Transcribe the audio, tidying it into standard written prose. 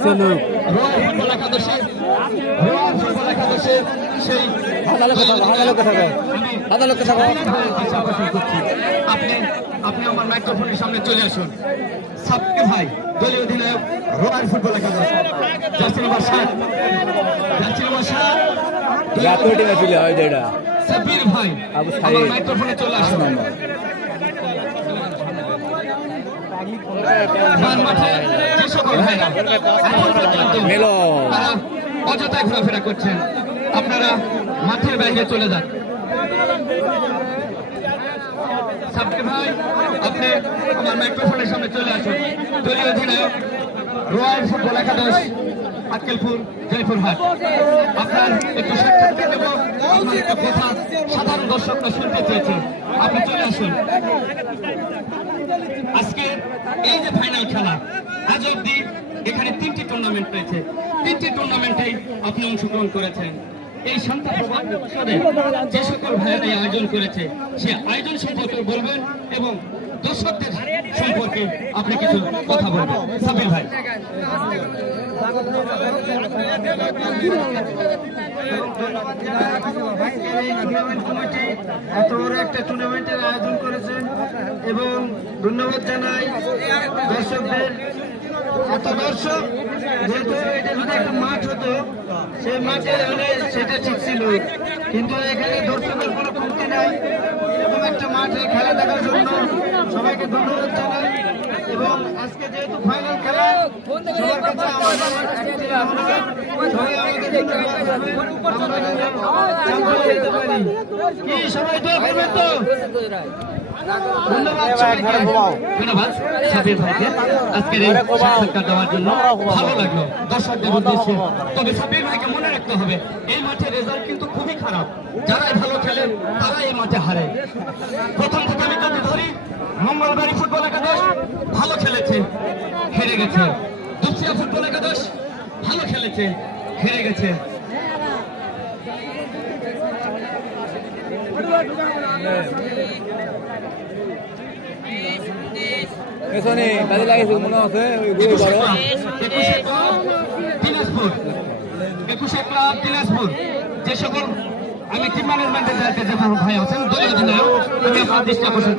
Football একাদশে সেই আপনি আমার মাইক্রোফোনের সামনে চলে আসুন। সাব্বির ভাই দলীয় অধিনায়ক রয়্যাল ফুটবল একাদশ, জার্সি নম্বর 7 সাব্বির ভাই আমার মাইক্রোফোনে চলে আসুন। মাঠে যে সকল ভাইরা এখন পর্যন্ত তারা অযথায় ঘোরাফেরা করছেন, আপনারা মাঠের বাইরে চলে যান। সাব্বির ভাই আপনি আমার মাইক্রোফোনের সামনে চলে আসুন। দলীয় অধিনায়ক রয়্যাল ফুটবল একাদশ আক্কেলপুর জয়পুরহাট, আপনার একটু সাক্ষাৎকার দেব, আপনার একটু কথা সাধারণ দর্শকরা শুনতে চেয়েছেন, আপনি চলে আসুন। আজকে এই যে ফাইনাল খেলা, আজ অব্দি এখানে 3টি টুর্নামেন্ট রয়েছে, 3টি টুর্নামেন্টেই আপনি অংশগ্রহণ করেছেন। এই শান্তিপ্রবাহ যে সকল ভাইয়েরা আয়োজন করেছে সে আয়োজন সম্পর্কে বলবেন এবং দর্শকদের সম্পর্কে আপনি কিছু কথা বলবেন। সাব্বির ভাই। এত বড় একটা টুর্নামেন্টের আয়োজন করেছেন এবং ধন্যবাদ জানাই দর্শকদের। এত দর্শক, যেহেতু এটা যদি একটা মাঠ হতো সেই মাঠে হলে সেটা ঠিক ছিল, কিন্তু এখানে দর্শকের কোনো কমতি নাই এবং একটা মাঠে খেলা দেখার জন্য সবাইকে ধন্যবাদ জানাই। এবং আজকে যেহেতু ফাইনাল খেলা, সবার কাছে সবাই আমাকে দেখতে কি সবাই তো করবেন তো। ধন্যবাদ সাব্বির ভাইকে আজকের এই সাক্ষাৎকার দেওয়ার জন্য, ভালো লাগলো দর্শকদের উদ্দেশ্যে। তবে সাব্বির ভাইকে মনে রাখতে হবে এই মাঠের রেজাল্ট কিন্তু খুবই খারাপ, যারাই ভালো খেলে তারাই এই মাঠে হারে। প্রথম থেকে আমি যদি ধরি, মঙ্গলবাড়ি ফুটবল একাদশ ভালো খেলেছে, হেরে গেছে। দুপসিয়া ফুটবল একাদশ ভালো খেলেছে, হেরে গেছে। কাজে লাগিয়েছে মনে আছে একুশে ক্লাব দিনাজপুর যে সকল আমি টিম ম্যানেজমেন্টের দায়িত্বে যে ভাই আছেন দলীয় অধিনায়ক, আমি আপনার দৃষ্টি আকর্ষণ